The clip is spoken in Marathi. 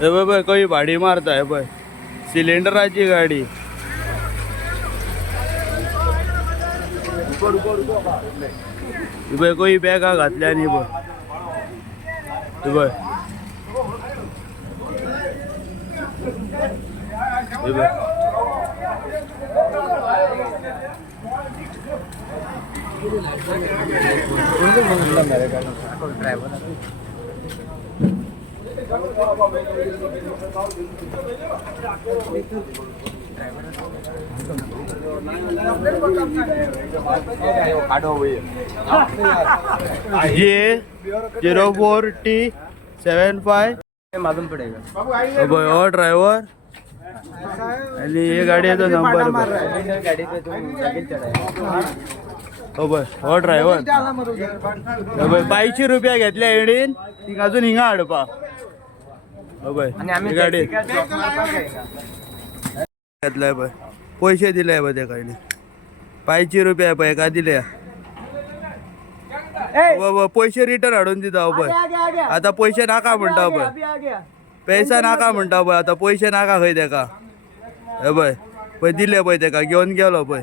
हे बाय काही भाडी मारताय बाय सिलेंडराची गाडी. बाय काही बॅगा घातल्या नी बघ. बाय ये 04T75 मालूम पडेगा. और ड्राइवर आणि हे गाडीचा नंबर गाड़ी पे तुम लगेच चढाय. हो बाय हो ड्रायव्हर ₹200 घेतल्या एडीन ती अजून हिंगा हाडपा. हो बाय आणि आम्ही गाडी घेतलाय. घेतलाय बाय पैसे दिले बाय त्या गाडी ₹500 पय का दिले पैसे रिटर्न हाडून दिता बाय. आता पैसे नाका म्हणता बाय पैसा नाका म्हणता बाय आता पैसे नाका खंय तेका. हे बाय पय दिले पय तेका घेऊन गेलो पय.